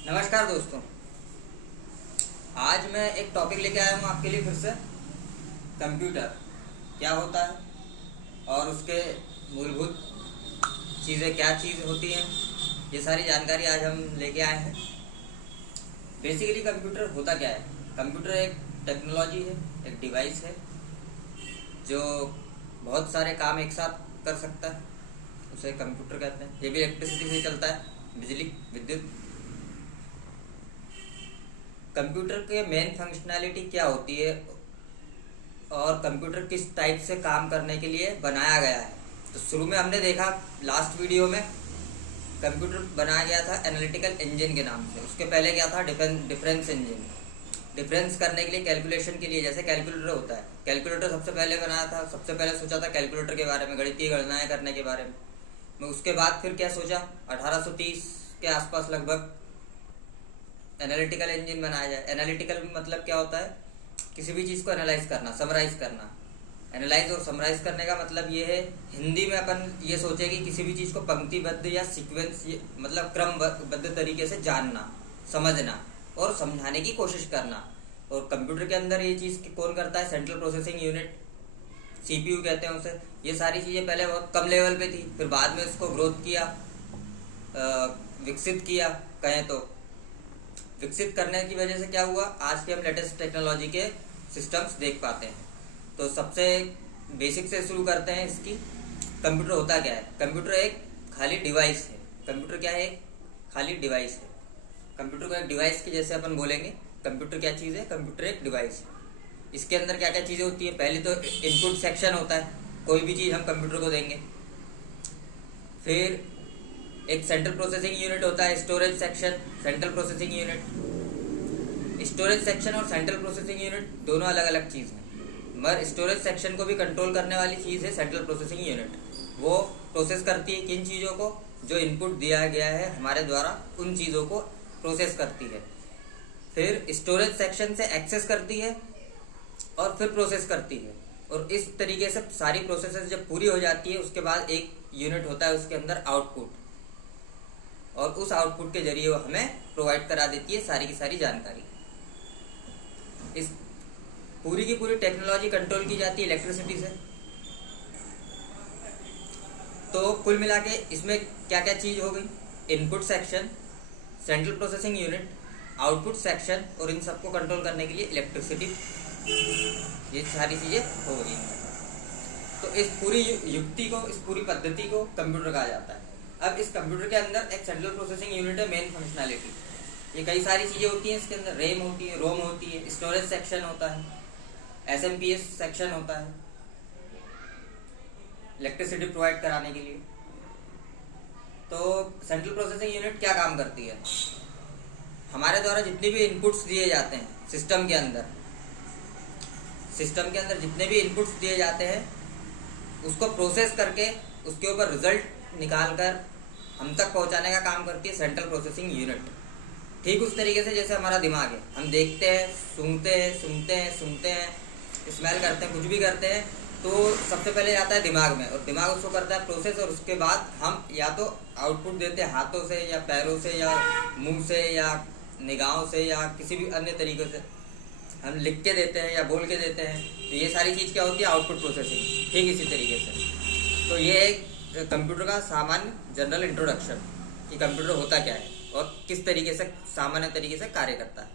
नमस्कार दोस्तों। आज मैं एक टॉपिक लेके आया हूँ आपके लिए फिर से। कंप्यूटर क्या होता है और उसके मूलभूत चीज़ें क्या चीज़ होती हैं, ये सारी जानकारी आज हम लेके आए हैं। बेसिकली कंप्यूटर होता क्या है? कंप्यूटर एक टेक्नोलॉजी है, एक डिवाइस है जो बहुत सारे काम एक साथ कर सकता है, उसे कंप्यूटर कहते हैं। ये भी इलेक्ट्रिसिटी से चलता है, बिजली विद्युत। कंप्यूटर के मेन फंक्शनैलिटी क्या होती है और कंप्यूटर किस टाइप से काम करने के लिए बनाया गया है। तो शुरू में हमने देखा लास्ट वीडियो में कंप्यूटर बनाया गया था एनालिटिकल इंजन के नाम से। उसके पहले क्या था? Difference engine. डिफरेंस करने के लिए, कैलकुलेशन के लिए, जैसे कैलकुलेटर होता है। कैलकुलेटर सबसे पहले बनाया था, सबसे पहले सोचा था कैलकुलेटर के बारे में, गणितीय गणनाएं करने के बारे में। उसके बाद फिर क्या सोचा, 1830 के आसपास लगभग एनालिटिकल इंजन बनाया जाए। एनालिटिकल मतलब क्या होता है? किसी भी चीज़ को एनालाइज करना, समराइज करना। एनालाइज और समराइज करने का मतलब ये है, हिंदी में अपन ये सोचे कि किसी भी चीज़ को पंक्तिबद्ध या सीक्वेंस मतलब क्रमबद्ध तरीके से जानना, समझना और समझाने की कोशिश करना। और कंप्यूटर के अंदर ये चीज़ कौन करता है? सेंट्रल प्रोसेसिंग यूनिट, सीपीयू कहते हैं उसे। ये सारी चीज़ें पहले बहुत कम लेवल पे थी, फिर बाद में इसको ग्रोथ किया, विकसित किया कहें तो। विकसित करने की वजह से क्या हुआ, आज के हम लेटेस्ट टेक्नोलॉजी के सिस्टम्स देख पाते हैं। तो सबसे बेसिक से शुरू करते हैं इसकी। कंप्यूटर होता क्या है? कंप्यूटर एक खाली डिवाइस है। कंप्यूटर क्या है? एक खाली डिवाइस है। कंप्यूटर को एक डिवाइस के जैसे अपन बोलेंगे। कंप्यूटर क्या चीज़ है? कंप्यूटर एक डिवाइस है। इसके अंदर क्या क्या चीज़ें होती है? पहले तो इनपुट सेक्शन होता है, कोई भी चीज़ हम कंप्यूटर को देंगे। फिर एक सेंट्रल प्रोसेसिंग यूनिट होता है, storage section, central processing unit. Storage section और सेंट्रल प्रोसेसिंग यूनिट दोनों अलग अलग चीज़ हैं, मगर स्टोरेज सेक्शन को भी कंट्रोल करने वाली चीज़ है सेंट्रल प्रोसेसिंग यूनिट। वो प्रोसेस करती है किन चीज़ों को? जो इनपुट दिया गया है हमारे द्वारा, उन चीज़ों को प्रोसेस करती है। फिर स्टोरेज सेक्शन से एक्सेस करती है और फिर प्रोसेस करती है। और इस तरीके से सारी प्रोसेस जब पूरी हो जाती है, उसके बाद एक यूनिट होता है उसके अंदर आउटपुट, और उस आउटपुट के जरिए वो हमें प्रोवाइड करा देती है सारी की सारी जानकारी। इस पूरी की पूरी टेक्नोलॉजी कंट्रोल की जाती है इलेक्ट्रिसिटी से। तो कुल मिला के इसमें क्या क्या चीज़ हो गई? Input section, central processing unit, output section, और इन सबको कंट्रोल करने के लिए इलेक्ट्रिसिटी, ये सारी चीज़ें हो गई। तो इस पूरी युक्ति को, इस पूरी पद्धति को कंप्यूटर कहा जाता है। अब इस कंप्यूटर के अंदर एक सेंट्रल प्रोसेसिंग यूनिट है, मेन फंक्शनैलिटी। ये कई सारी चीज़ें होती हैं इसके अंदर। रैम होती है, रोम होती है, स्टोरेज सेक्शन होता है, एसएमपीएस सेक्शन होता है, इलेक्ट्रिसिटी प्रोवाइड कराने के लिए। तो सेंट्रल प्रोसेसिंग यूनिट क्या काम करती है? हमारे द्वारा जितने भी इनपुट्स दिए जाते हैं सिस्टम के अंदर जितने भी इनपुट्स दिए जाते हैं, उसको प्रोसेस करके उसके ऊपर रिजल्ट निकाल कर हम तक पहुंचाने का काम करती है सेंट्रल प्रोसेसिंग यूनिट। ठीक उस तरीके से जैसे हमारा दिमाग है, हम देखते हैं, सुनते हैं, स्मेल करते हैं, कुछ भी करते हैं, तो सबसे पहले आता है दिमाग में, और दिमाग उसको करता है प्रोसेस, और उसके बाद हम या तो आउटपुट देते हैं हाथों से या पैरों से या मुंह से या निगाहों से या किसी भी अन्य तरीके से। हम लिख के देते हैं या बोल के देते हैं। तो ये सारी चीज़ क्या होती है? Output processing. ठीक इसी तरीके से। तो ये एक कंप्यूटर का सामान्य जनरल इंट्रोडक्शन कि कंप्यूटर होता क्या है और किस तरीके से सामान्य तरीके से कार्य करता है।